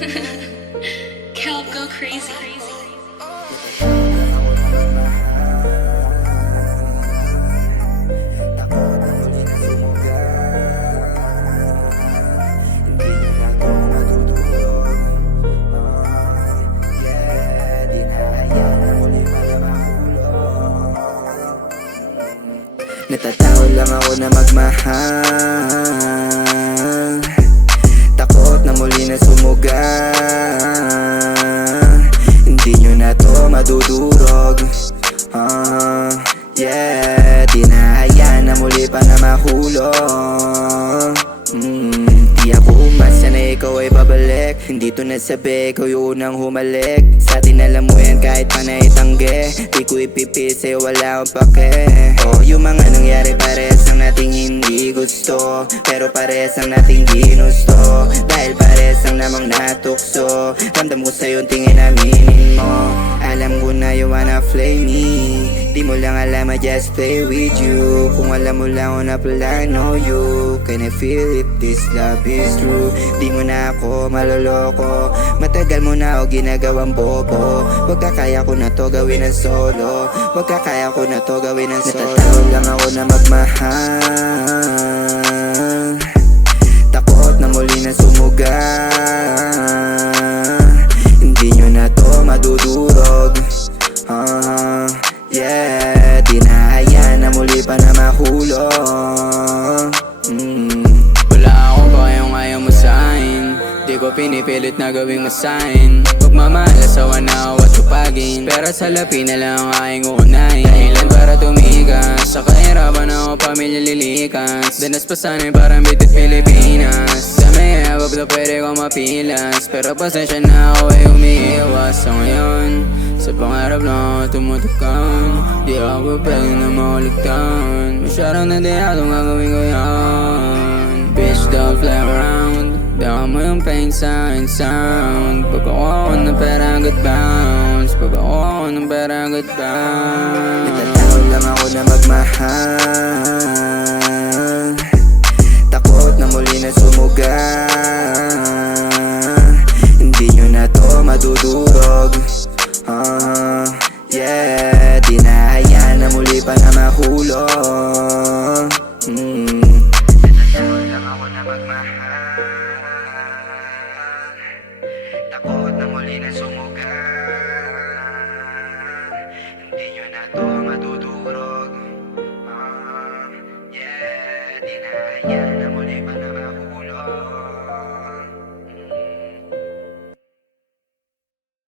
Kelp go crazy. Natatakot lang ako na magmahal, takot na muli na sumuga. Hindi nyo na to madudurog. Di na hayaan na muli pa na mahulog. Di ako umasa na ikaw ay babalik. Hindi to nasabi, ikaw yung unang humalik. Sa atin alam mo yan kahit pa na itangge. Di ko ipipis sa'yo, wala akong pake. Yung mga nangyari pares ang nating hindi gusto, pero pares ang nating ginusto. Dahil pares ang namang natukso. Ramdam ko sa'yo tingin aminin mo. Alam ko na you wanna play me. Di mo lang alam I just play with you. Kung alam mo lang ako na plano you. Can I feel if this love is true? Di mo na ako maloloko. Matagal mo na ako ginagawang bobo. Wag ka kaya ko na to gawin ng solo. Wag ka kaya ko na to gawin ng solo. Natatakot lang ako na magmahal, takot na muli na sumuga. Hindi nyo na to madudurog. Di na hayaan na muli pa na mahulog. Wala akong pakayong ayaw mo sa'kin. Di ko pinipilit na gawing masahin. Pagmamahal asawa na ako at tupagin. Pero sa lapi na lang ang aking uunahin. Dahilan para tumigas, sa kahirapan ako pamilya lilikas. Danas pa sana'y parang bitit Pilipinas. Sa may habab na pwede ko mapilas, pero pasensya na ako ay umiiwas. Sa ngayon, sa pangarap lang ako tumutukan. Di ako pwede na mauligtan. Masyadong nadiyadong gagawin ko yan. Bitch, don't play around. Baka mo yung pain sa akin sound. Pagkakuha ko ng pera agad bounce. Pagkakuha ko ng pera agad bounce. Natatakot lang ako na magmahal, takot na muli na sumuga. Hindi nyo na to madudurog. Di na hayaan na muli pa na mahulog. Natatakot lang ako na magmahal, takot na muli na sumuga. Hindi nyo na to madudurog. Di na hayaan